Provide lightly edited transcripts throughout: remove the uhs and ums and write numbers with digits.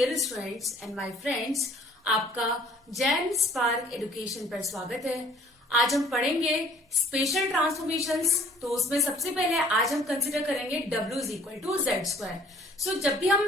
Dear students and my friends, आपका Jain spark education पर स्वागत है। आज हम पढ़ेंगे स्पेशल ट्रांसफॉर्मेशंस। तो उसमें सबसे पहले आज हम कंसिडर करेंगे W is equal to Z square. So जब भी हम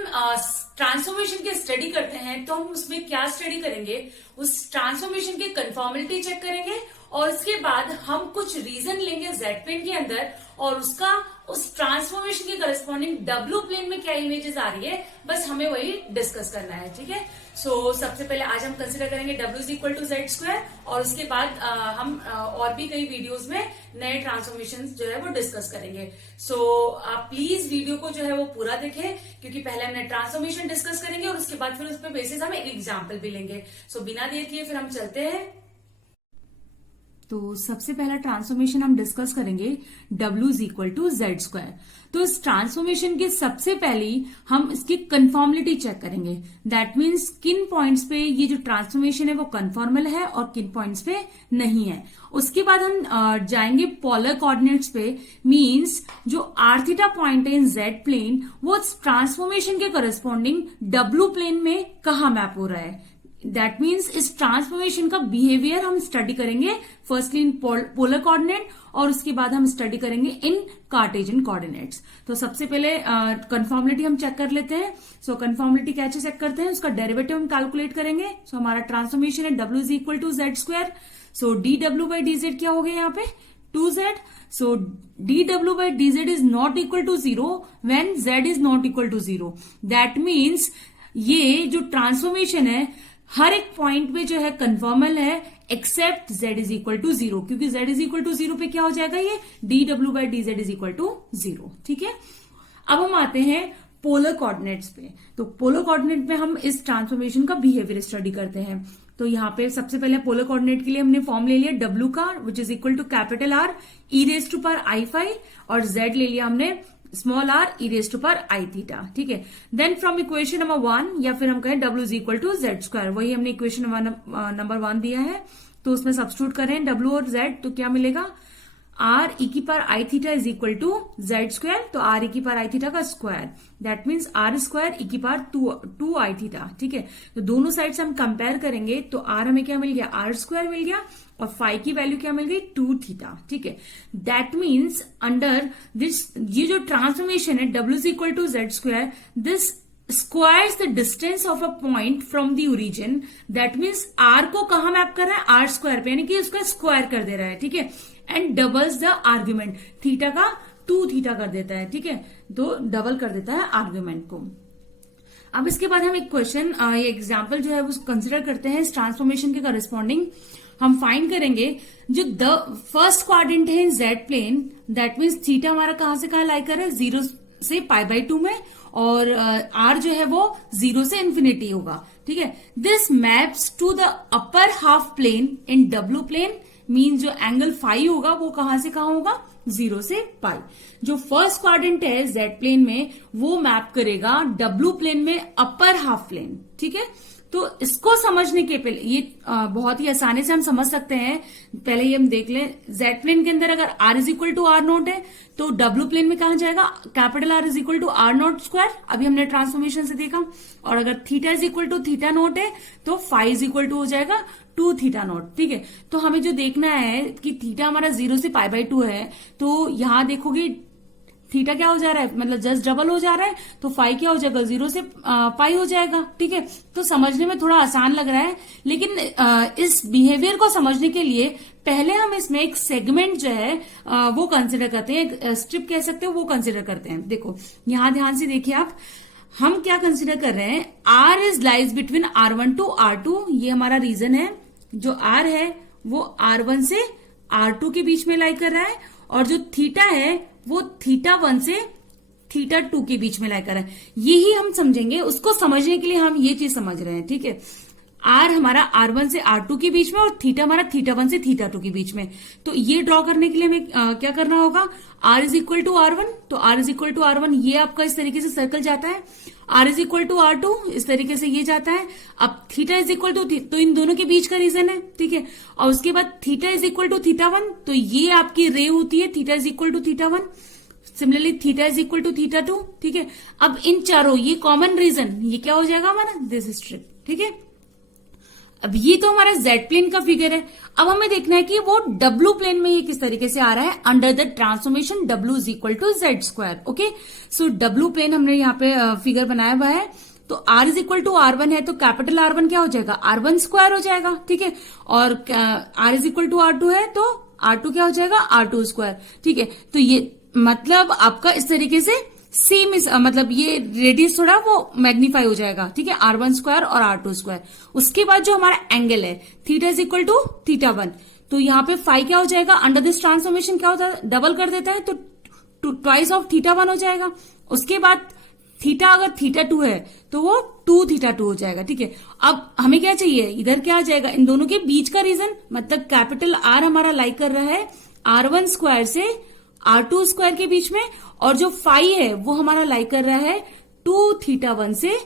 ट्रांसफॉर्मेशन की स्टडी करते हैं तो हम उसमें क्या स्टडी करेंगे, उस ट्रांसफॉर्मेशन की कन्फॉर्मेलिटी चेक करेंगे और इसके बाद हम कुछ रीजन लेंगे जेड प्लेन के अंदर और उसका उस ट्रांसफॉर्मेशन के करस्पॉन्डिंग डब्ल्यू प्लेन में क्या इमेजेस आ रही है, बस हमें वही डिस्कस करना है। ठीक है। सो सबसे पहले आज हम कंसिडर करेंगे W is equal to Z square और उसके बाद हम और भी कई वीडियोस में नए ट्रांसफॉर्मेशन जो है वो डिस्कस करेंगे। सो आप प्लीज वीडियो को जो है वो पूरा देखें, क्योंकि पहले हमने ट्रांसफॉर्मेशन डिस्कस करेंगे और उसके बाद फिर उस पर बेसिस हम एक एग्जाम्पल भी लेंगे। सो बिना देर किए फिर हम चलते हैं। तो सबसे पहला ट्रांसफॉर्मेशन हम डिस्कस करेंगे W is equal to Z square. तो इस ट्रांसफॉर्मेशन के सबसे पहले हम इसकी कन्फॉर्मिलिटी चेक करेंगे। दैट मीन्स किन पॉइंट्स पे ये जो ट्रांसफॉर्मेशन है वो कन्फॉर्मल है और किन पॉइंट्स पे नहीं है। उसके बाद हम जाएंगे पोलर कोऑर्डिनेट्स पे। मीन्स जो आर थीटा पॉइंट है इन जेड प्लेन वो ट्रांसफॉर्मेशन के करस्पॉन्डिंग डब्ल्यू प्लेन में कहाँ मैप हो रहा है। दैट मीन्स इस ट्रांसफॉर्मेशन का बिहेवियर हम स्टडी करेंगे फर्स्टली इन पोलर कोऑर्डिनेट और उसके बाद हम स्टडी करेंगे इन कार्टेशियन कोऑर्डिनेट्स। तो सबसे पहले कन्फॉर्मिलिटी हम चेक कर लेते हैं। सो कन्फॉर्मिलिटी कैसे चेक करते हैं, उसका डेरिवेटिव हम कैलकुलेट करेंगे। सो हमारा ट्रांसफॉर्मेशन है W is equal to Z square. So dw by dz क्या हो गया यहाँ पे 2z। So dw by dz is not equal to 0 when z is not equal to 0। That means ये जो ट्रांसफॉर्मेशन है हर एक पॉइंट पे जो है कन्फॉर्मल है except z is equal to 0, क्योंकि z इज इक्वल टू 0 पे क्या हो जाएगा, ये dw by dz is equal to 0। ठीक है। अब हम आते हैं पोलर कोऑर्डिनेट्स पे। तो पोलर कोऑर्डिनेट में हम इस ट्रांसफॉर्मेशन का बिहेवियर स्टडी करते हैं। तो यहाँ पे सबसे पहले पोलर कोऑर्डिनेट के लिए हमने फॉर्म ले लिया W का, which is equal to capital R e raise to power i5 और z ले लिया हमने small r e raise to power i theta. ठीक है। देन फ्रॉम इक्वेशन नंबर 1 या फिर हम कहें W is equal to Z square, वही हमने इक्वेशन नंबर 1 दिया है। तो उसमें सब्स्टिट्यूट करें W और Z तो क्या मिलेगा, r e की power i theta is equal to Z square. तो r e की पावर i थीटा का square, that means r square e की पावर 2 i थीटा। ठीक है। तो दोनों साइड से हम कंपेयर करेंगे तो r हमें क्या मिल गया, r स्क्वायर मिल गया और फाई की वैल्यू क्या मिल गई 2 थीटा। ठीक है। दैट मीन्स अंडर दिस ये जो ट्रांसफॉर्मेशन है W is equal to Z square, this squares the distance of a point from the origin. That means r को कहां मैप कर रहा है, r स्क्वायर पे, यानी कि उसका स्क्वायर कर दे रहा है। ठीक है। And doubles the argument, theta का 2 थीटा कर देता है। ठीक है। तो डबल कर देता है आर्ग्यूमेंट को। अब इसके बाद हम एक क्वेश्चन, ये एग्जाम्पल जो है वो कंसिडर करते हैं इस ट्रांसफॉर्मेशन के करस्पॉन्डिंग। हम फाइंड करेंगे जो द फर्स्ट क्वाड्रेंट है in z plane, that means theta हमारा कहां से कहां लाई कर रहा है, 0 से π/2 में और r जो है वो 0 से इंफिनिटी होगा। ठीक है। This maps to the upper half plane in डब्ल्यू प्लेन, मीन जो एंगल फाई होगा वो कहां से कहां होगा, 0 से पाई। जो फर्स्ट क्वाड्रेंट है जेड प्लेन में वो मैप करेगा डब्ल्यू प्लेन में अपर हाफ प्लेन। ठीक है। तो इसको समझने के पहले ये बहुत ही आसानी से हम समझ सकते हैं। पहले ये हम देख लें, जेड प्लेन के अंदर अगर r is equal to r naught है तो डब्ल्यू प्लेन में कहा जाएगा capital R is equal to r naught square, अभी हमने ट्रांसफॉर्मेशन से देखा। और अगर theta is equal to theta naught है तो फाई इज इक्वल टू हो जाएगा 2 थीटा नोट। ठीक है। तो हमें जो देखना है कि थीटा हमारा 0 से π/2 है, तो यहां देखोगे थीटा क्या हो जा रहा है, मतलब जस्ट डबल हो जा रहा है, तो फाई क्या हो जाएगा, 0 से पाई हो जाएगा। ठीक है। तो समझने में थोड़ा आसान लग रहा है, लेकिन इस बिहेवियर को समझने के लिए पहले हम इसमें एक सेगमेंट जो है वो कंसिडर करते हैं, एक स्ट्रिप कह सकते हो, वो कंसिडर करते हैं। देखो यहां ध्यान से देखिए आप, हम क्या कंसिडर कर रहे हैं, R is lies between R1 to R2, ये हमारा रीजन है। जो R है वो R1 से R2 के बीच में लाई कर रहा है और जो थीटा है वो थीटा 1 से थीटा 2 के बीच में लाई कर रहा है। यही हम समझेंगे, उसको समझने के लिए हम ये चीज समझ रहे हैं। ठीक है। R हमारा R1 से R2 के बीच में और थीटा हमारा थीटा 1 से थीटा 2 के बीच में। तो ये ड्रॉ करने के लिए हमें क्या करना होगा, R is equal to R1, तो R is equal to R1 ये आपका इस तरीके से सर्कल जाता है, R is equal to R2 इस तरीके से ये जाता है। अब थीटा इज इक्वल टू, तो इन दोनों के बीच का रीजन है। ठीक है। और उसके बाद theta is equal to theta 1, तो ये आपकी रे होती है theta is equal to theta 1। Similarly theta is equal to theta 2, ठीक है। अब इन चारों, ये कॉमन रीजन, ये क्या हो जाएगा हमारा, दिस स्ट्रिप, ठीक है। अब ये तो हमारा जेड प्लेन का फिगर है। अब हमें देखना है कि वो डब्ल्यू प्लेन में ये किस तरीके से आ रहा है, अंडर द ट्रांसफॉर्मेशन डब्ल्यू is equal to Z square, okay. So डब्ल्यू प्लेन हमने यहाँ पे फिगर बनाया हुआ है। तो are is equal to R1 है, तो कैपिटल R1 क्या हो जाएगा, R1 स्क्वायर हो जाएगा, ठीक है। और are is equal to R2 है, तो R2 क्या हो जाएगा, R2 स्क्वायर, ठीक है। तो ये मतलब आपका इस तरीके से सेम, मतलब ये रेडियस थोड़ा वो मैग्नीफाई हो जाएगा, ठीक है, R1 स्क्वायर और R2 स्क्वायर। उसके बाद जो हमारा एंगल है theta is equal to theta 1, तो यहाँ पे फाई क्या हो जाएगा, अंडर दिस ट्रांसफॉर्मेशन क्या होता है, डबल कर देता है, तो ट्वाइस ऑफ थीटा 1 हो जाएगा। उसके बाद थीटा अगर थीटा 2 है तो वो 2 थीटा 2 हो जाएगा, ठीक है। अब हमें क्या चाहिए, इधर क्या आ जाएगा, इन दोनों के बीच का रीजन, मतलब कैपिटल R हमारा लाइक कर रहा है R1 स्क्वायर से R2 स्क्वायर के बीच में, और जो फाई है वो हमारा लाइक कर रहा है 2 थीटा 1 से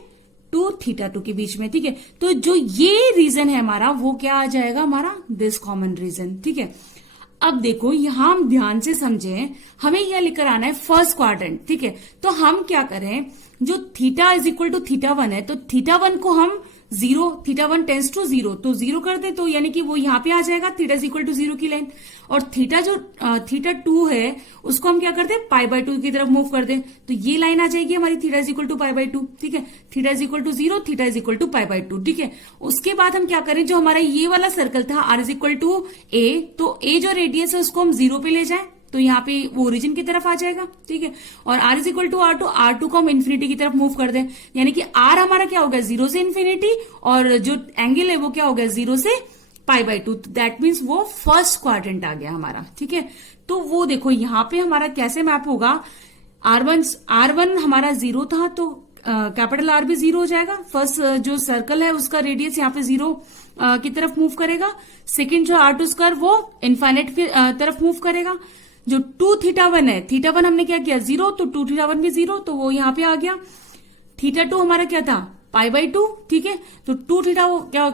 2 थीटा 2 के बीच में, ठीक है। तो जो ये रीजन है हमारा, वो क्या आ जाएगा हमारा, दिस कॉमन रीजन, ठीक है। अब देखो यहां हम ध्यान से समझें, हमें यह लेकर आना है फर्स्ट क्वाड्रेंट, ठीक है। तो हम क्या करें, जो theta is equal to theta 1 है, तो थीटा 1 को हम 0, थीटा 1 टेंस टू 0, तो 0 कर दे, तो यानी कि वो यहां पे आ जाएगा थीटा इज इक्वल टू 0 की लाइन। और थीटा जो थीटा 2 है उसको हम क्या कर दे, पाई बाय 2 की तरफ मूव कर दे, तो ये लाइन आ जाएगी हमारी theta is equal to pi by 2, ठीक है। Theta is equal to 0, theta is equal to pi by 2, ठीक है। उसके बाद हम क्या करें, जो हमारा ये वाला सर्कल था आर इज इक्वल टू ए, तो ए जो रेडियस है उसको हम 0 पे ले जाएं, तो यहाँ पे वो ओरिजिन की तरफ आ जाएगा, ठीक है। और are is equal to R2 को हम इन्फिनिटी की तरफ मूव कर दें, यानी कि आर हमारा क्या हो गया, 0 से इन्फिनिटी, और जो एंगल है वो क्या हो गया, 0 से पाई बाय 2, दैट मीन्स वो फर्स्ट क्वाड्रेंट आ गया हमारा, ठीक है। तो वो देखो यहाँ पे हमारा कैसे मैप होगा, R1 हमारा 0 था, तो कैपिटल R भी 0 हो जाएगा। फर्स्ट जो सर्कल है उसका रेडियस यहाँ पे 0 की तरफ मूव करेगा। सेकेंड जो R2 स्क्वायर वो इनफाइनाइट तरफ मूव करेगा। जो 2 थीटा 1 है, थीटा 1 हमने क्या किया 0, तो 2 थीटा 1 भी 0, तो वो यहाँ पे आ गया। थीटा 2 हमारा क्या था, पाई बाय 2, ठीक है। तो 2 थीटा क्या,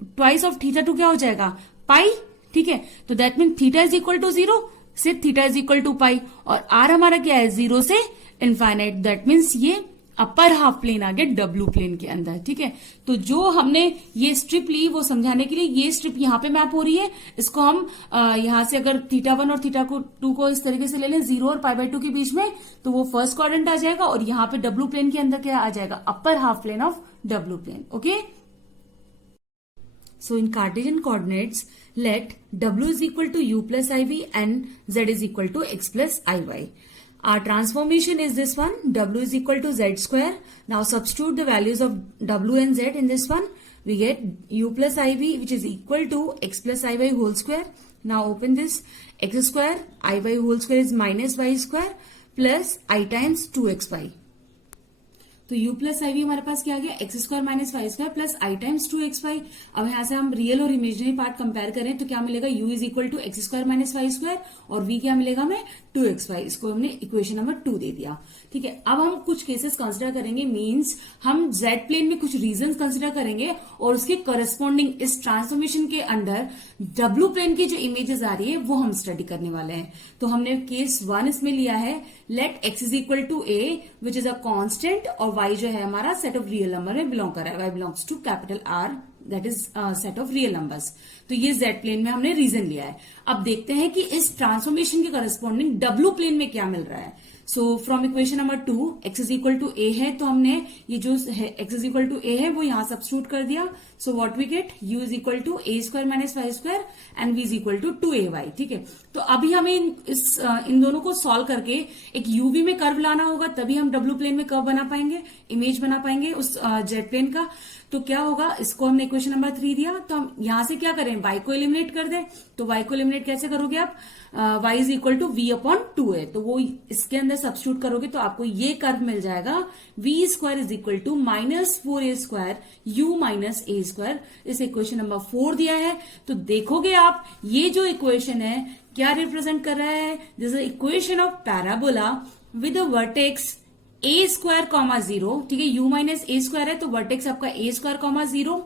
ट्वाइस ऑफ थीटा 2 क्या हो जाएगा, पाई, ठीक है। तो that mean theta is equal to 0 से theta is equal to pi, और आर हमारा क्या है 0 से इनफाइनाइट, दैट मीन्स ये अपर हाफ प्लेन आ गया डब्ल्यू प्लेन के अंदर, ठीक है। तो जो हमने ये स्ट्रिप ली वो समझाने के लिए, ये स्ट्रिप यहाँ पे मैप हो रही है, इसको हम यहां से अगर थीटा 1 और थीटा 2 को इस तरीके से ले लें 0 और पाई बाय 2 के बीच में, तो वो फर्स्ट क्वाड्रेंट आ जाएगा, और यहाँ पे डब्ल्यू प्लेन के अंदर क्या आ जाएगा, अपर हाफ प्लेन ऑफ डब्ल्यू plane, okay. So in Cartesian coordinates, let W is equal to U plus IV and Z is equal to X plus IY. Our transformation is this one, W is equal to Z square. Now substitute the values of W and Z in this one. We get U plus IV which is equal to X plus IY whole square. Now open this, X square, IY whole square is minus Y square plus I times 2XY. तो u plus I we हमारे पास क्या आ गया, x square minus y square plus i times 2xy। अब यहाँ से हम real और इमेजिनरी पार्ट कंपेयर करें तो क्या मिलेगा, u is equal to x square minus y square, और v क्या मिलेगा हमें 2xy। इसको हमने इक्वेशन नंबर 2 दे दिया, ठीक है। अब हम कुछ केसेस कंसिडर करेंगे, मींस हम z प्लेन में कुछ रीजंस कंसिडर करेंगे, और उसके करस्पॉन्डिंग इस ट्रांसफॉर्मेशन के अंडर w प्लेन की जो इमेजेस आ रही है वो हम स्टडी करने वाले हैं। तो हमने केस 1 इसमें लिया है, let x is equal to a which is a constant, और y जो है हमारा सेट ऑफ रियल नंबर में बिलोंग कर रहा है, y belongs to capital R, that is set of real numbers. तो ये z प्लेन में हमने रीजन लिया है। अब देखते हैं कि इस ट्रांसफॉर्मेशन के करस्पॉन्डिंग w प्लेन में क्या मिल रहा है। So from equation number 2, x is equal to a है, तो हमने ये जो है x is equal to a है वो यहां सब्स्टिट्यूट कर दिया। So what we get, u is equal to a square minus y square and v is equal to 2ay, ठीक है। तो अभी हमें इन दोनों को सॉल्व करके एक uv में कर्व लाना होगा, तभी हम w प्लेन में कर्व बना पाएंगे, इमेज बना पाएंगे उस z प्लेन का। तो क्या होगा, इसको हमने इक्वेशन नंबर 3 दिया, तो हम यहां से क्या करें, y को एलिमिनेट कर दें। तो y को एलिमिनेट कैसे करोगे आप, y is equal to v upon 2 है, तो वो इसके अंदर सब्स्टिट्यूट करोगे तो आपको ये कर्व मिल जाएगा, v square is equal to minus 4a square u minus a square. इस इक्वेशन नंबर 4 दिया है। तो देखोगे आप ये जो इक्वेशन है क्या रिप्रेजेंट कर रहा है, this is equation of parabola with vertex a square comma 0, ठीक है। u माइनस a स्क्वायर है तो वर्टेक्स आपका a स्क्वायर कॉमा 0।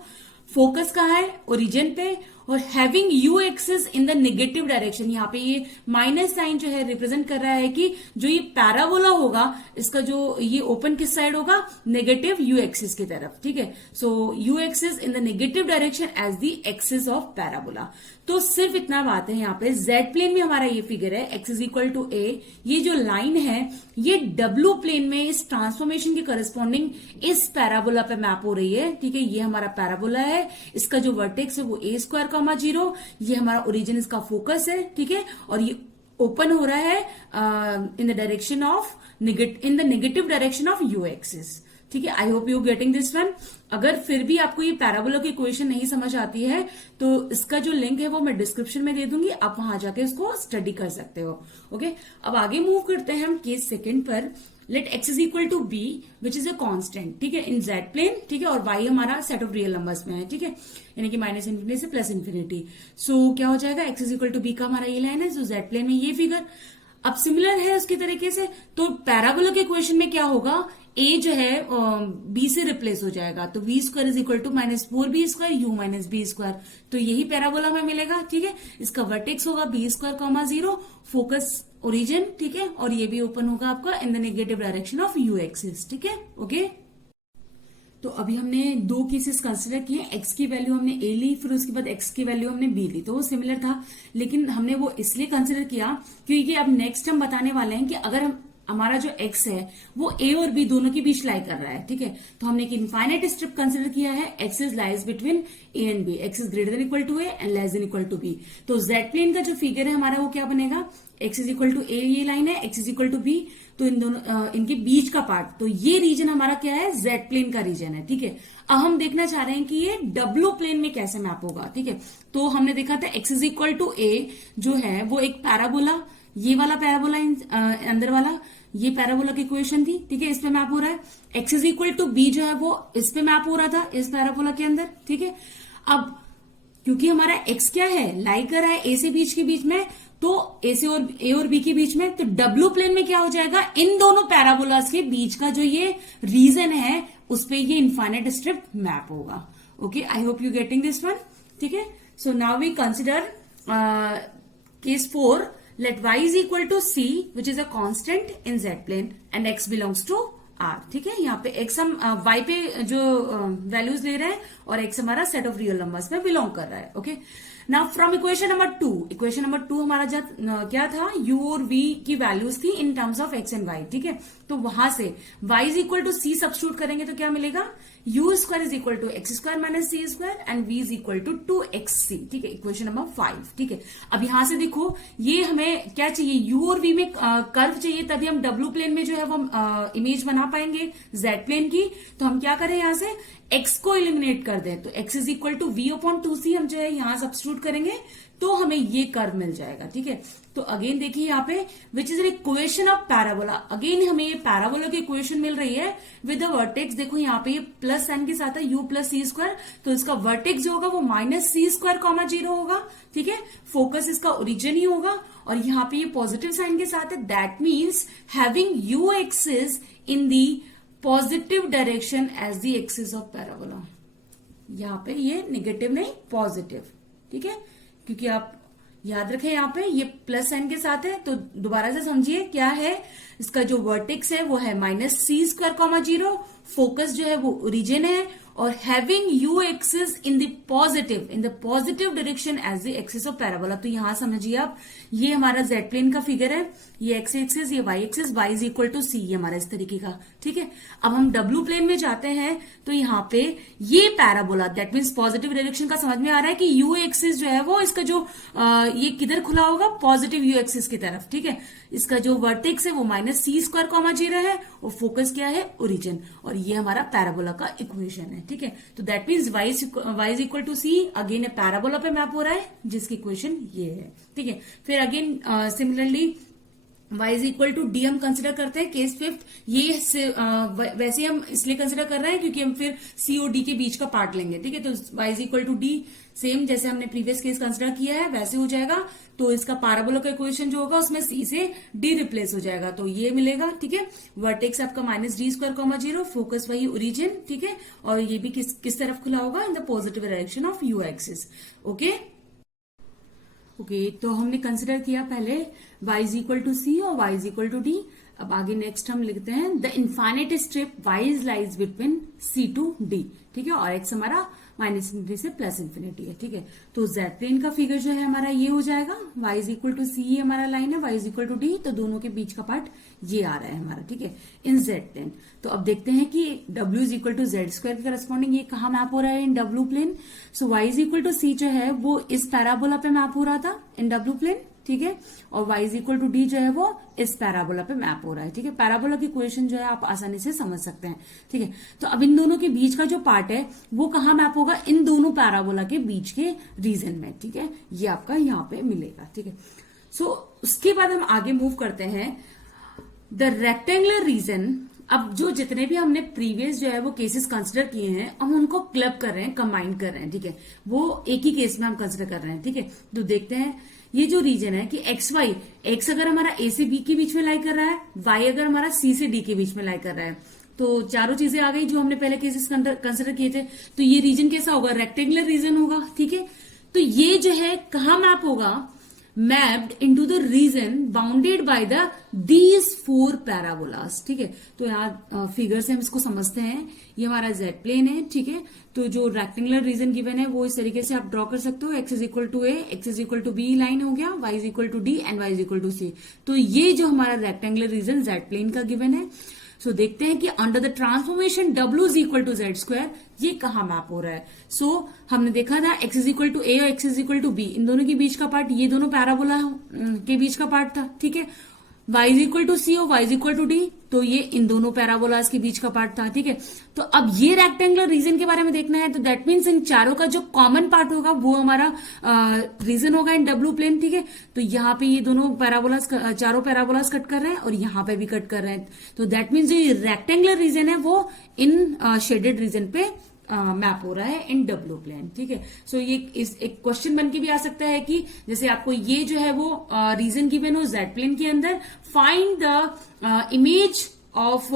फोकस कहाँ है, ओरिजिन पे, और having u axis in the negative direction, यहाँ पे ये माइनस साइन जो है रिप्रेजेंट कर रहा है कि जो ये पैराबोला होगा इसका जो ये ओपन किस साइड होगा, नेगेटिव यू एक्सिस की तरफ, ठीक है। So u axis in the negative direction as the axis of parabola. तो सिर्फ इतना बात है यहाँ पे, जेड प्लेन में हमारा ये फिगर है एक्स इज इक्वल टू ए, ये जो लाइन है ये डब्ल्यू प्लेन में इस ट्रांसफॉर्मेशन के करस्पॉन्डिंग इस पैराबोला पे मैप हो रही है, ठीक है। ये हमारा पैराबोला है, इसका जो वर्टेक्स है वो ए स्क्वायर कॉमा 0, ये हमारा ओरिजिन, इसका फोकस है, ठीक है। और ये ओपन हो रहा है in the direction of in the negative direction of u axis, ठीक है। आई hope you getting this one. अगर फिर भी आपको ये पैराबोला की इक्वेशन नहीं समझ आती है तो इसका जो लिंक है वो मैं डिस्क्रिप्शन में दे दूंगी, आप वहां जाके इसको स्टडी कर सकते हो, ओके। अब आगे मूव करते हैं हम केस सेकंड पर। Let x is equal to b which is a constant, ठीक है, इन जेड प्लेन, ठीक है, और वाई हमारा सेट ऑफ रियल नंबर्स में है, ठीक है, यानी कि माइनस इन्फिनिटी से प्लस इन्फिनिटी। सो क्या हो जाएगा, x is equal to b का हमारा ये लाइन है, सो जेड प्लेन में ये फिगर। अब सिमिलर है उसके तरीके से, तो पैराबोला के इक्वेशन में क्या होगा, ए जो है बी से रिप्लेस हो जाएगा, तो b square is equal to minus 4b square u minus b square, तो यही पैराबोला में मिलेगा, ठीक है। इसका वर्टेक्स होगा b square comma 0, focus origin, ठीक है, और ये भी ओपन होगा आपका in the negative direction of u axis, ठीक है, ओके। तो अभी हमने दो केसेस कंसिडर किए, एक्स की वैल्यू हमने ए ली, फिर उसके बाद एक्स की वैल्यू हमने बी ली, तो वो सिमिलर था, लेकिन हमने वो इसलिए कंसिडर किया क्योंकि अब नेक्स्ट हम बताने वाले हैं कि अगर हमारा जो x है वो a और b दोनों के बीच लाई कर रहा है, ठीक है। तो हमने एक इनफाइनाइट स्ट्रिप कंसिडर किया है, x is lies between a and b, x is greater than equal to a and less than equal to b। तो z प्लेन का जो फिगर है हमारा वो क्या बनेगा, x is equal to a ये लाइन है, x is equal to b, तो इन दोनों इनके बीच का पार्ट, तो ये रीजन हमारा क्या है, z प्लेन का रीजन है, ठीक है। अब हम देखना चाह रहे हैं कि ये w प्लेन में कैसे मैप होगा, ठीक है। तो हमने देखा था x is equal to a जो है वो एक पैराबोला, ये वाला पैराबोला अंदर वाला, ये पैराबोला की इक्वेशन थी, ठीक है, इस पे मैप हो रहा है। x is equal to b जो है वो इस पे मैप हो रहा था, इस पैराबोला के अंदर, ठीक है। अब क्योंकि हमारा x क्या है, लाई कर रहा है ए से बीच के बीच में, तो ए और बी के बीच में, तो w प्लेन में क्या हो जाएगा, इन दोनों पैराबोलास के बीच का जो ये रीजन है उस पे ये इनफाइनाइट स्ट्रिप मैप होगा, okay. I hope you getting this one, ठीक है। So now we consider case 4, let y is equal to c which is a constant in z plane and x belongs to r, ठीक है। यहाँ पे x हम y पे जो values ले रहे हैं और x हमारा सेट ऑफ रियल नंबर्स में बिलोंग कर रहा है, okay. Now from equation number 2, equation number 2 हमारा क्या था, u और v की वैल्यूज थी in terms of x and y, ठीक है। तो वहां से y is equal to c substitute करेंगे तो क्या मिलेगा, u square is equal to x square minus c square and v is equal to 2xc, ठीक है, इक्वेशन नंबर 5, ठीक है। अब यहां से देखो ये हमें क्या चाहिए, u और v में कर्व चाहिए, तभी हम w प्लेन में जो है वो इमेज बना पाएंगे z प्लेन की। तो हम क्या करें, यहां से x को एलिमिनेट कर दें, तो x is equal to v upon 2c हम जो है यहां सब्स्टिट्यूट करेंगे तो हमें ये कर्व मिल जाएगा, ठीक है। तो अगेन देखिए यहाँ पे which is an equation of parabola, again हमें ये पैराबोला की इक्वेशन मिल रही है विद द वर्टेक्स, देखो यहाँ पे ये प्लस साइन के साथ है u प्लस सी स्क्वायर, तो इसका वर्टेक्स जो होगा वो माइनस सी स्क्वायर कॉमा 0 होगा, ठीक है। फोकस इसका ओरिजिन ही होगा और यहाँ पे ये पॉजिटिव साइन के साथ है, that means having u axis in the positive direction as the axis of parabola. यहाँ पे ये नेगेटिव नहीं पॉजिटिव, ठीक है, क्योंकि आप याद रखें यहाँ पे ये प्लस साइन के साथ है, तो दोबारा से समझिए क्या है, इसका जो वर्टेक्स है वो है minus c square comma 0, focus जो है वो ओरिजिन है, और having u axis in the positive direction as the axis of parabola. तो यहां समझिए आप, ये हमारा जेड प्लेन का फिगर है, ये एक्स एक्सिस, ये y axis, y is equal to c, ये हमारा इस तरीके का, ठीक है। अब हम डब्ल्यू प्लेन में जाते हैं तो यहाँ पे ये parabola, that means positive direction का समझ में आ रहा है कि यू एक्सिस जो है वो इसका जो ये किधर खुला होगा, पॉजिटिव यू एक्सिस की तरफ, ठीक है। इसका जो वर्टेक्स है वो माइनस सी स्क्वायर कॉमा 0 है और फोकस क्या है, ओरिजिन, और ये हमारा पैराबोला का इक्वेशन है, ठीक है। तो that means y is equal to c, again parabola पे मैप हो रहा है जिसकी इक्वेशन ये है, ठीक है। फिर again similarly y is equal to d हम कंसिडर करते हैं, केस 5, ये वैसे हम इसलिए कंसिडर कर रहे हैं क्योंकि हम फिर c और d के बीच का पार्ट लेंगे, ठीक है। तो y is equal to d, same जैसे हमने प्रीवियस केस कंसिडर किया है वैसे हो जाएगा, तो इसका पैराबोला का इक्वेशन जो होगा उसमें c से d रिप्लेस हो जाएगा, तो ये मिलेगा, ठीक है। वर्टेक्स आपका minus d square comma 0, focus वही ओरिजिन, ठीक है, और ये भी किस तरफ खुला होगा, in the positive direction of u axis, okay. Okay, तो हमने कंसिडर किया पहले y is equal to c और y is equal to d. अब आगे नेक्स्ट हम लिखते हैं the infinite strip y is lies between c to d, ठीक है, और x हमारा माइनस इन्फिनिटी से प्लस इन्फिनिटी है, ठीक है। तो जेड प्लेन का फिगर जो है हमारा ये हो जाएगा, y is equal to c हमारा लाइन है, y is equal to d, तो दोनों के बीच का पार्ट ये आ रहा है हमारा, ठीक है, इन जेड प्लेन। तो अब देखते हैं कि w is equal to Z square के करस्पॉन्डिंग ये कहाँ मैप हो रहा है, in w plane. So y is equal to c जो है वो इस पैराबोला पे मैप हो रहा था इन w प्लेन, ठीक है, और y is equal to d जो है वो इस पैराबोला पे मैप हो रहा है, ठीक है। पैराबोला की इक्वेशन जो है आप आसानी से समझ सकते हैं, ठीक है। तो अब इन दोनों के बीच का जो पार्ट है वो कहाँ मैप होगा, इन दोनों पैराबोला के बीच के रीजन में, ठीक है, ये आपका यहाँ पे मिलेगा, ठीक है। सो उसके बाद हम आगे मूव करते हैं द रेक्टेंगुलर रीजन। अब जो जितने भी हमने प्रीवियस जो है वो केसेस कंसिडर किए हैं, हम उनको क्लब कर रहे हैं, कंबाइन कर रहे हैं, ठीक है, वो एक ही केस में हम कंसिडर कर रहे हैं, ठीक है। तो देखते हैं ये जो रीजन है कि एक्स वाई, एक्स अगर हमारा ए से बी के बीच में लाई कर रहा है, वाई अगर हमारा सी से डी के बीच में लाई कर रहा है, तो चारों चीजें आ गई जो हमने पहले केसेस कंसिडर किए थे। तो ये रीजन कैसा होगा, रेक्टेंगुलर रीजन होगा, ठीक है। तो ये जो है कहाँ मैप होगा, mapped into the reason bounded by the these four parabolas, ठीक है। तो यहाँ फिगर से हम इसको समझते हैं, ये हमारा जेड प्लेन है, ठीक है। तो जो रेक्टेंगुलर रीजन गिवन है वो इस तरीके से आप ड्रॉ कर सकते हो, x is equal to a, x is equal to b line हो गया, y is equal to d and y is equal to c. तो ये जो हमारा रेक्टेंगुलर रीजन जेड प्लेन का गिवन है। सो देखते हैं कि under the transformation W is equal to Z square ये कहाँ मैप हो रहा है। सो हमने देखा था x is equal to a और x is equal to b, इन दोनों के बीच का पार्ट, ये दोनों पैराबोला के बीच का पार्ट था, ठीक है। y is equal to c और y is equal to d, तो ये इन दोनों पैराबोलास के बीच का पार्ट था, ठीक है। तो अब ये रेक्टेंगुलर रीजन के बारे में देखना है, तो दैट मीन्स इन चारों का जो कॉमन पार्ट होगा वो हमारा रीजन होगा इन W प्लेन, ठीक है। तो यहाँ पे ये दोनों पैराबोलास, चारों पैराबोलास कट कर रहे हैं और यहाँ पे भी कट कर रहे हैं, तो दैट मीन्स जो ये रेक्टेंगुलर रीजन है वो इन शेडेड रीजन पे मैप हो रहा है इन W प्लेन, ठीक है। सो ये एक क्वेश्चन बन के भी आ सकता है कि जैसे आपको ये जो है वो रीजन गिवन हो Z प्लेन के अंदर, find the image of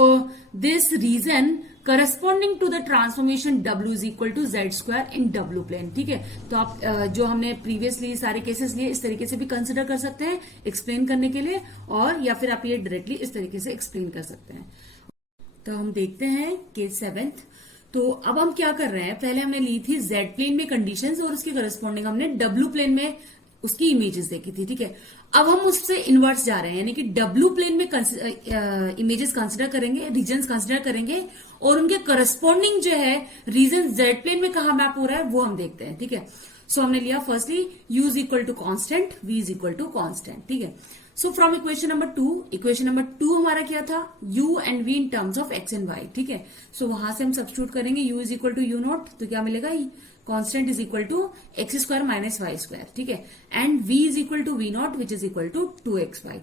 this region corresponding to the transformation W is equal to Z square in W plane, ठीक है। तो आप जो हमने प्रीवियसली सारे केसेस लिए इस तरीके से भी कंसिडर कर सकते हैं एक्सप्लेन करने के लिए, और या फिर आप ये डायरेक्टली इस तरीके से एक्सप्लेन कर सकते हैं। तो हम देखते हैं केस 7। तो अब हम क्या कर रहे हैं, पहले हमने ली थी जेड प्लेन में कंडीशंस और उसके करस्पॉन्डिंग हमने W प्लेन में उसकी इमेजेस देखी थी, ठीक है। अब हम उससे इनवर्स जा रहे हैं, यानी कि W प्लेन में इमेजेस कंसिडर करेंगे, रीजन्स कंसिडर करेंगे और उनके करस्पॉन्डिंग जो है रीजन जेड प्लेन में कहा मैप हो रहा है वो हम देखते हैं, ठीक है। सो हमने लिया firstly u is equal to constant, v is equal to constant, ठीक है। So from equation number 2, equation number 2 हमारा क्या था, u and v in terms of x and y, ठीक है। सो वहां से हम सब्स्टिट्यूट करेंगे u is equal to u naught, तो क्या मिलेगा, constant is equal to x square minus y square, ठीक है, and v is equal to v naught which is equal to 2xy।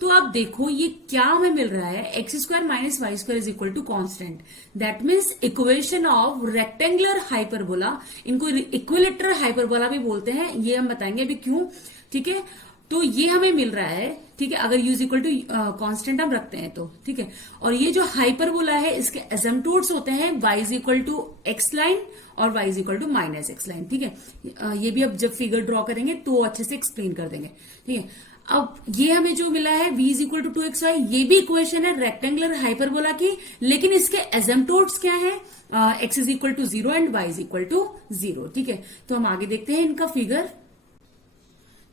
तो आप देखो ये क्या हमें मिल रहा है, x square minus y square is equal to constant, that means equation of rectangular hyperbola, इनको इक्विलेटरल हाइपरबोला भी बोलते हैं, ये हम बताएंगे अभी क्यों, ठीक है। तो ये हमें मिल रहा है, ठीक है, अगर u is equal to constant हम रखते हैं तो, ठीक है। और ये जो हाइपरबोला है इसके एसिम्पटोट्स होते हैं y is equal to x line और y is equal to minus x line, ठीक है। ये भी अब जब फिगर ड्रॉ करेंगे तो अच्छे से एक्सप्लेन कर देंगे, ठीक है। अब ये हमें जो मिला है v is equal to 2xy, ये भी इक्वेशन है रेक्टेंगुलर हाइपरबोला की, लेकिन इसके एसिम्पटोट्स क्या है, x is equal to 0 and y is equal to 0, ठीक है। तो हम आगे देखते हैं इनका फिगर।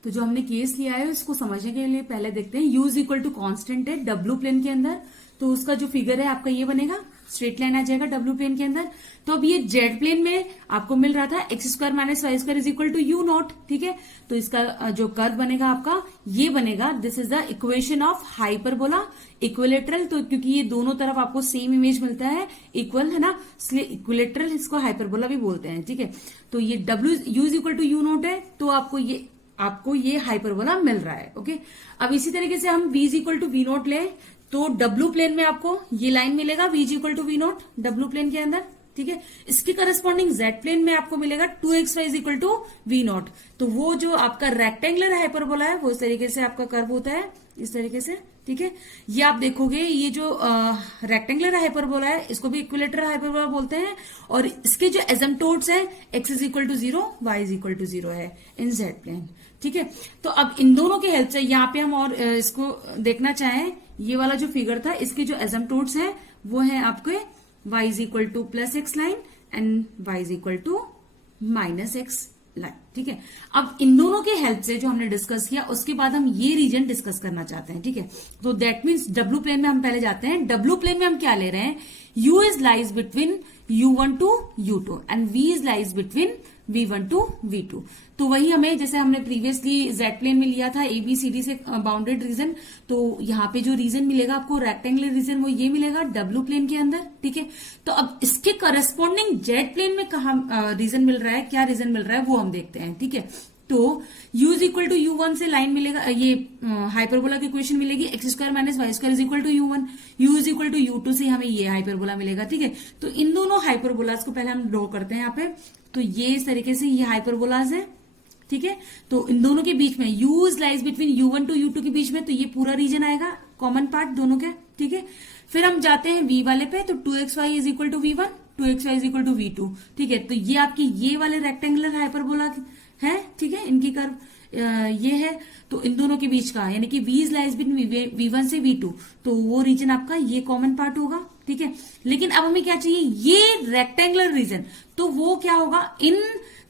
तो जो हमने केस लिया है उसको समझने के लिए पहले देखते हैं, u is equal to constant है W प्लेन के अंदर, तो उसका जो फिगर है आपका ये बनेगा, स्ट्रेट लाइन आ जाएगा W प्लेन के अंदर। तो अब ये Z प्लेन में आपको मिल रहा था x square minus y square is equal to u naught, ठीक है। तो इसका जो कर्व बनेगा आपका ये बनेगा, this is the equation of hyperbola equilateral, तो क्योंकि ये दोनों तरफ आपको सेम इमेज मिलता है, इक्वल है ना, इसलिए इक्विलेटरल इसको हाइपरबोला भी बोलते हैं, ठीक है। तो ये u is equal to u naught है, तो आपको ये हाइपरबोला मिल रहा है, ओके। अब इसी तरीके से हम v is equal to v naught ले, तो W प्लेन में आपको ये लाइन मिलेगा v is equal to v naught W plane के अंदर, ठीक है। इसके करस्पॉन्डिंग Z प्लेन में आपको मिलेगा 2xy is equal to v naught. तो वो जो आपका रेक्टेंगुलर हाइपरबोला है वो इस तरीके से आपका कर्व होता है, इस तरीके से, ठीक है। ये आप देखोगे ये जो रेक्टेंगुलर हाइपरबोला है इसको भी इक्विलेटरल हाइपरबोला बोलते हैं, और इसके जो एसिम्पटोट्स हैं x is equal to 0, y is equal to 0 है इन Z प्लेन, ठीक है। तो अब इन दोनों के हेल्प से यहाँ पे हम और इसको देखना चाहें, ये वाला जो फिगर था इसके जो एजम्पटोड्स है वो है आपके y is equal to plus x line and y is equal to minus x line, ठीक है। अब इन दोनों के हेल्प से जो हमने डिस्कस किया उसके बाद हम ये रीजन डिस्कस करना चाहते हैं, ठीक है। तो दैट मीन्स डब्ल्यू प्लेन में हम पहले जाते हैं। डब्ल्यू प्लेन में हम क्या ले रहे हैं, u is lies between u1 to u2 and v is lies between v1 to v2। तो वही हमें जैसे हमने प्रीवियसली z प्लेन में लिया था ABCD से बाउंडेड रीजन, तो यहाँ पे जो रीजन मिलेगा आपको रेक्टेंगुलर रीजन वो ये मिलेगा w प्लेन के अंदर, ठीक है। तो अब इसके करस्पॉन्डिंग z प्लेन में कहा रीजन मिल रहा है, क्या रीजन मिल रहा है वो हम देखते हैं, ठीक है। तो u is equal to u1 से लाइन मिलेगा, ये हाइपरबोला की इक्वेशन मिलेगी x square minus y square is equal to u1, u is equal to u2 से हमें ये हाइपरबोला मिलेगा, ठीक है। तो इन दोनों हाइपरबोलास को पहले हम ड्रॉ करते हैं यहाँ पे। तो ये इस तरीके से ये हाइपरबोलास है, ठीक है। तो इन दोनों के बीच में u is lies between u1 to u2 के बीच में, तो ये पूरा रीजन आएगा कॉमन पार्ट दोनों के, ठीक है। फिर हम जाते हैं v वाले पे, तो 2xy is equal to v1, 2xy is equal to v2, ठीक है। तो ये आपकी ये वाले रेक्टेंगुलर हाइपरबोला है, ठीक है, इनकी कर्व ये है। तो इन दोनों के बीच का यानी कि v is lies between v1 से v2, तो वो रीजन आपका ये कॉमन पार्ट होगा, ठीक है। लेकिन अब हमें क्या चाहिए, ये रेक्टेंगुलर रीजन, तो वो क्या होगा, इन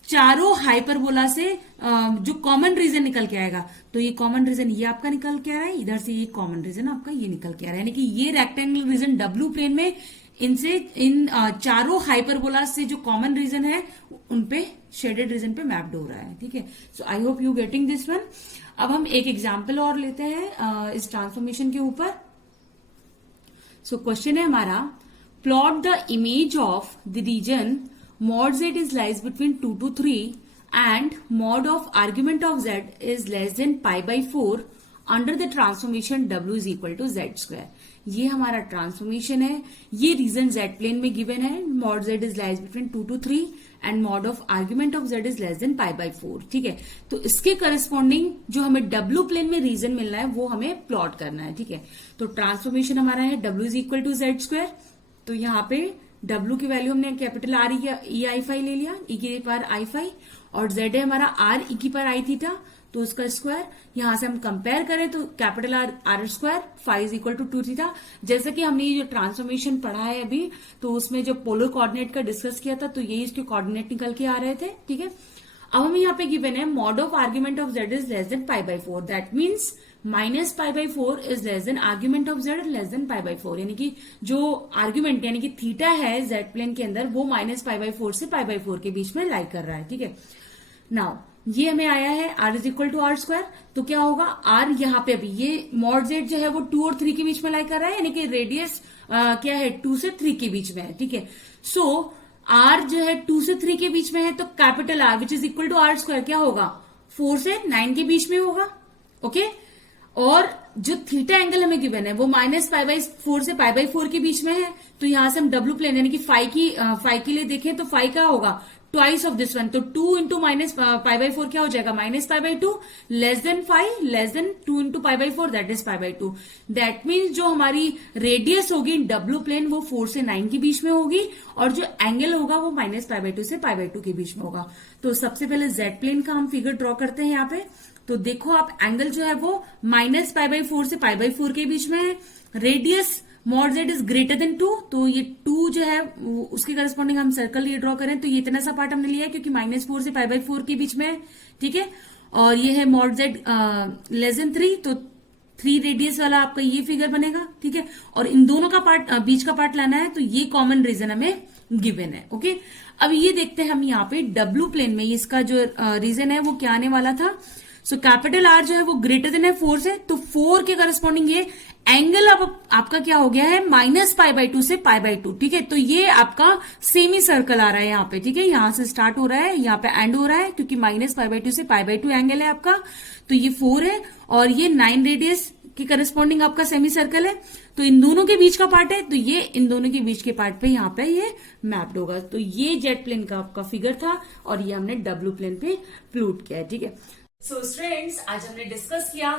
चारों हाइपरबोला से जो कॉमन रीजन निकल के आएगा, तो ये कॉमन रीजन ये आपका निकल के आ रहा है, इधर से ये कॉमन रीजन आपका ये निकल के आ रहा है, यानी कि ये रेक्टेंगुलर रीजन डब्ल्यू प्लेन में इनसे इन चारों हाइपरबोला से जो कॉमन रीजन है उनपे शेडेड रीजन पे मैप्ड हो रहा है, ठीक है। So I hope you getting this one. अब हम एक एग्जाम्पल और लेते हैं इस ट्रांसफॉर्मेशन के ऊपर। सो क्वेश्चन है हमारा, plot the image of the region mod z is lies between 2 to 3 and mod of argument of z is less than pi by 4 under the transformation w is equal to z square। ये हमारा transformation है, ये reason z plane में given है, mod z is lies between 2 to 3 and mod of argument of z is less than pi by 4, ठीक है। तो इसके करस्पॉन्डिंग जो हमें w प्लेन में रीजन मिलना है वो हमें प्लॉट करना है, ठीक है। तो ट्रांसफॉर्मेशन हमारा है w is equal to z square। तो यहाँ पे W की वैल्यू हमने कैपिटल R ई आई फाई ले लिया, ई की पावर आई फाई, और Z है हमारा R ई की पावर आई थीटा, तो उसका स्क्वायर। यहां से हम कंपेयर करें तो capital R square phi is equal to 2 theta. जैसे कि हमने ये जो ट्रांसफॉर्मेशन पढ़ा है अभी, तो उसमें जो पोलर कोऑर्डिनेट का डिस्कस किया था, तो यही इसके कोऑर्डिनेट निकल के आ रहे थे, ठीक है। अब हमें यहाँ पे गिवन है mod of argument of Z is less than pi by 4, that means minus pi by 4 is less than argument of Z less than pi by 4, यानी कि जो आर्ग्यूमेंट यानी कि थीटा है Z प्लेन के अंदर वो माइनस पाई बाई 4 से पाई बाई 4 के बीच में लाई कर रहा है, ठीक है। नाउ ये हमें आया है R is equal to R square, तो क्या होगा, R यहाँ पे अभी ये मॉड Z जो है वो 2 और 3 के बीच में लाई कर रहा है, यानी कि रेडियस क्या है 2 से 3 के बीच में है, ठीक है। सो R जो है 2 से 3 के बीच में है, तो capital R which is equal to R square क्या होगा, 4 से 9 के बीच में होगा, ओके। और जो थीटा एंगल हमें गिवन है वो माइनस पाई बाई 4 से पाई बाई 4 के बीच में है, तो यहां से हम डब्ल्यू प्लेन यानी कि फाई के लिए देखें तो फाई क्या होगा, ट्वाइस ऑफ दिस वन, तो 2 इंटू माइनस पाई बाई 4 क्या हो जाएगा, minus pi by 2 less than five less than 2 into pi by 4 that is pi by 2। That means जो हमारी रेडियस होगी डब्ल्यू प्लेन वो 4 से 9 के बीच में होगी, और जो एंगल होगा वो माइनस पाई बाई 2 से पाई बाई 2 के बीच में होगा। तो सबसे पहले जेड प्लेन का हम फिगर ड्रॉ करते हैं यहाँ पे। तो देखो आप एंगल जो है वो माइनस पाई बाई 4 से पाई बाई 4 के बीच में है, radius mod Z is greater then 2, तो ये 2 जो है उसके करस्पॉन्डिंग हम सर्कल ये ड्रॉ करें तो ये इतना सा पार्ट हमने लिया है क्योंकि माइनस 4 से पाई बाई 4 के बीच में है, ठीक है। और ये है मॉड जेड लेस देन 3, तो 3 रेडियस वाला आपका ये फिगर बनेगा, ठीक है। और इन दोनों का पार्ट बीच का पार्ट लाना है, तो ये कॉमन रीजन हमें गिवन है, ओके। अब ये देखते हैं हम यहाँ पे डब्ल्यू प्लेन में इसका जो रीजन है वो क्या आने वाला था। सो कैपिटल आर जो है वो ग्रेटर देन है 4 से, तो 4 के करस्पॉन्डिंग ये एंगल अब आपका क्या हो गया है माइनस पाई बाई 2 से पाई बाई 2, ठीक है। तो ये आपका सेमी सर्कल आ रहा है यहाँ पे, ठीक है। यहां से स्टार्ट हो रहा है, यहाँ पे एंड हो रहा है, क्योंकि माइनस पाई बाई 2 से पाई बाई 2 एंगल है आपका, तो ये 4 है और ये 9 रेडियस के करस्पॉन्डिंग आपका सेमी सर्कल है। तो इन दोनों के बीच का पार्ट है, तो ये इन दोनों के बीच के पार्ट पे यहाँ पे ये मैप्ड होगा। तो ये जेड प्लेन का आपका फिगर था और ये हमने डब्ल्यू प्लेन पे प्लॉट किया है, ठीक है। सो स्टूडेंट्स, आज हमने डिस्कस किया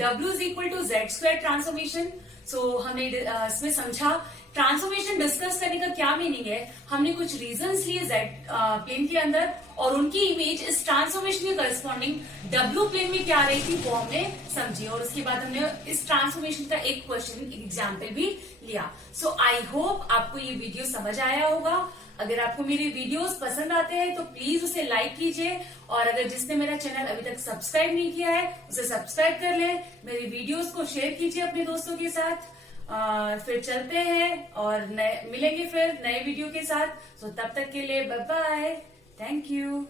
W is equal to Z square transformation. So हमने इसमें समझा ट्रांसफॉर्मेशन डिस्कस करने का क्या मीनिंग है। हमने कुछ रीजंस लिए जेड प्लेन के अंदर और उनकी इमेज इस ट्रांसफॉर्मेशन के करस्पॉन्डिंग डब्ल्यू प्लेन में क्या आ रही थी वो हमने समझी, और उसके बाद हमने इस ट्रांसफॉर्मेशन का एक क्वेश्चन एग्जाम्पल भी लिया। सो आई होप आपको ये वीडियो समझ आया होगा। अगर आपको मेरे वीडियोस पसंद आते हैं तो प्लीज उसे लाइक कीजिए, और अगर जिसने मेरा चैनल अभी तक सब्सक्राइब नहीं किया है उसे सब्सक्राइब कर ले। मेरे वीडियोस को शेयर कीजिए अपने दोस्तों के साथ। फिर चलते हैं और मिलेंगे फिर नए वीडियो के साथ। तब तक के लिए बाय बाय, थैंक यू।